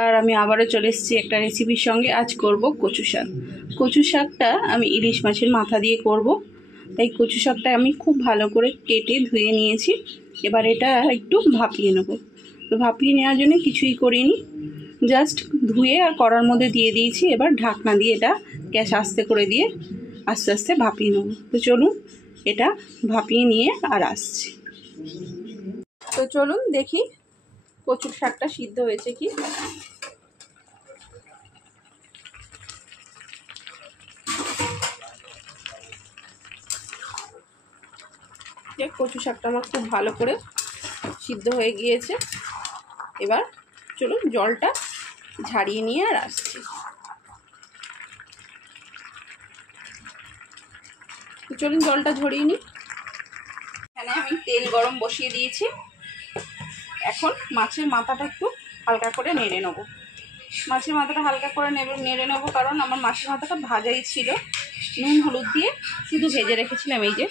আর আমি আবারও চলে এসেছি একটা রেসিপির সঙ্গে। আজ করব কচু শাক। কচু শাকটা আমি ইলিশ মাছের মাথা দিয়ে করব, তাই কচু শাকটা আমি খুব ভালো করে কেটে ধুয়ে নিয়েছি। এবার এটা একটু ভাপিয়ে নেব। তো ভাপিয়ে নেওয়ার জন্য কিছুই করিনি, জাস্ট ধুয়ে আর কড়ার মধ্যে দিয়ে দিয়েছি। এবার ঢাকনা দিয়ে এটা গ্যাস আস্তে করে দিয়ে আস্তে আস্তে ভাপিয়ে নেব। তো চলুন এটা ভাপিয়ে নিয়ে আর আসছি। তো চলুন দেখি কচুর শাকটা সিদ্ধ হয়েছে কি। কচু শাকটা আমার খুব ভালো করে সিদ্ধ হয়ে গিয়েছে। এবার চলুন জলটা ঝাড়িয়ে নিয়ে আর আসছি। তো চলুন জলটা ঝরিয়ে নিই। এখানে আমি তেল গরম বসিয়ে দিয়েছি। এখন মাছের মাথাটা একটু হালকা করে নেড়ে নেবো। মাছের মাথাটা হালকা করে নেড়ে নেবো, কারণ আমার মাছের মাথাটা ভাজাই ছিল। নুন হলুদ দিয়ে শুধু ভেজে রেখেছিলাম। এই যে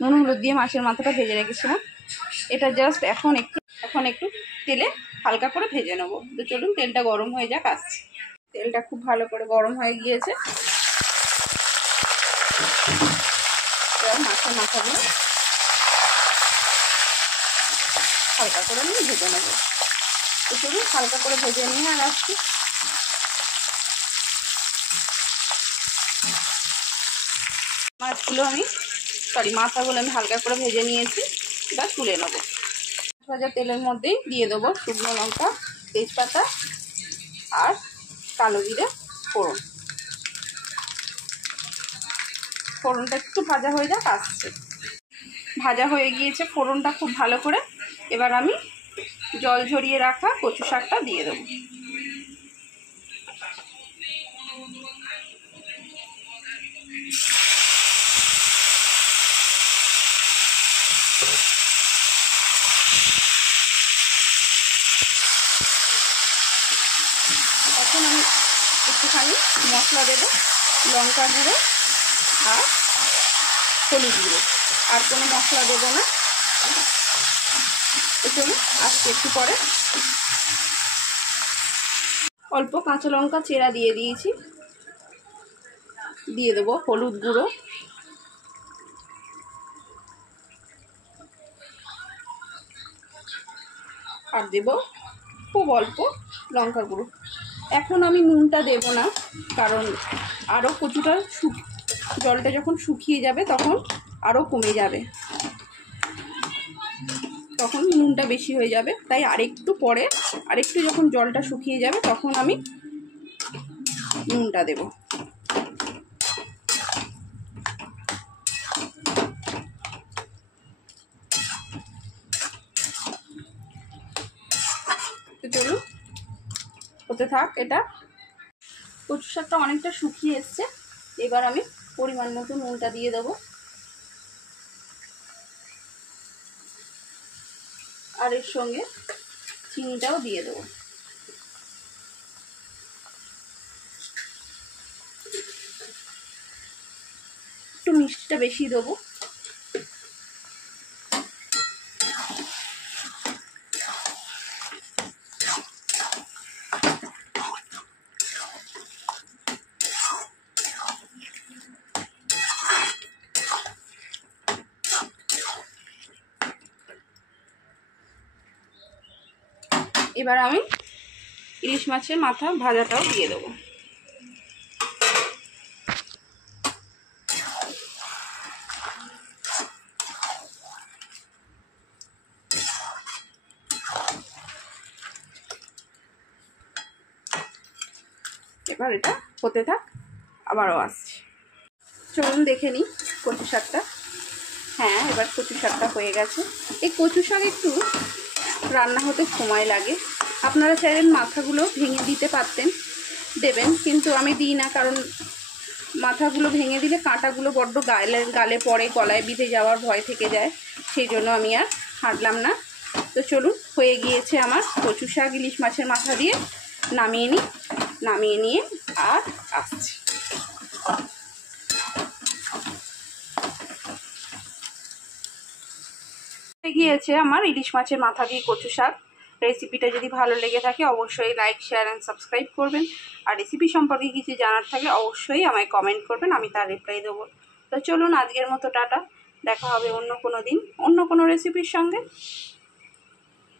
নুন হলুদ দিয়ে মাছের মাথাটা ভেজে রেখেছিলাম। এটা জাস্ট এখন একটু তেলে হালকা করে ভেজে নেবো। তো চলুন তেলটা গরম হয়ে যাক, আসছি। তেলটা খুব ভালো করে গরম হয়ে গিয়েছে। মাছের মাথাগুলো হালকা করে নিয়ে ভেজে নেবো। তো চলুন হালকা করে ভেজে নিয়ে আর আসছি। মাথাগুলো আমি হালকা করে ভেজে নিয়েছি। এবার তুলে নেবো। ভাজা তেলের মধ্যেই দিয়ে দেবো শুকনো লঙ্কা, তেজপাতা আর কালো জিরে ফোড়ন। ফোড়নটা একটু ভাজা হয়ে যাক, আসছে। ভাজা হয়ে গিয়েছে ফোড়নটা খুব ভালো করে। এবার আমি জল ঝরিয়ে রাখা কচু শাকটা দিয়ে দেবো। এখন আমি একটুখানি মশলা দেবো, লঙ্কা গুঁড়ো আর হলুদ গুঁড়ো। আর কোনো মশলা দেবো না। চলুন আজকে একটু পরে অল্প কাঁচা লঙ্কা চেরা দিয়ে দিয়েছি। দিয়ে দেবো হলুদ গুঁড়ো আর দেব খুব অল্প লঙ্কা গুঁড়ো। এখন আমি নুনটা দেব না, কারণ আরও কচুটা জলটা যখন শুকিয়ে যাবে তখন আরও কমে যাবে, তখন নুনটা বেশি হয়ে যাবে। তাই আরেকটু পরে, আরেকটু যখন জলটা শুকিয়ে যাবে তখন আমি নুনটা দেব। তো চলুন হতে থাক এটা। কচু শাকটা অনেকটা শুকিয়ে এসছে। এবার আমি পরিমাণ মতো নুনটা দিয়ে দেবো। আর এর সঙ্গে চিনিটাও দিয়ে দেবো। একটু মিষ্টিটা বেশি দেবো। এবার আমি ইলিশ মাছের মাথা ভাজাটাও দিয়ে দেবো। এবার এটা হতে থাক, আবারও আসছি। চলুন দেখে নিই কচু শাকটা। হ্যাঁ, এবার কচু শাকটা হয়ে গেছে। এই কচু শাক একটু রান্না হতে সময় লাগে। আপনারা চাইলেন মাথাগুলো ভেঙে দিতে পারতেন, দেবেন, কিন্তু আমি দিই না, কারণ মাথাগুলো ভেঙে দিলে কাঁটাগুলো বড্ড গালে পড়ে, গলায় বিঁধে যাওয়ার ভয় থেকে যায়। সেই জন্য আমি আর হাঁটলাম না। তো চলুন হয়ে গিয়েছে আমার কচু শাক ইলিশ মাছের মাথা দিয়ে। নামিয়ে নিয়ে আর আসছি। গিয়েছে আমার ইলিশ মাছের মাথা দিয়ে কচু শাক রেসিপিটা যদি ভালো লেগে থাকে অবশ্যই লাইক, শেয়ার অ্যান্ড সাবস্ক্রাইব করবেন। আর রেসিপি সম্পর্কে কিছু জানার থাকলে অবশ্যই আমায় কমেন্ট করবেন, আমি তার রিপ্লাই দেবো। তো চলুন আজকের মতো টাটা, দেখা হবে অন্য কোনো দিন অন্য কোনো রেসিপির সঙ্গে।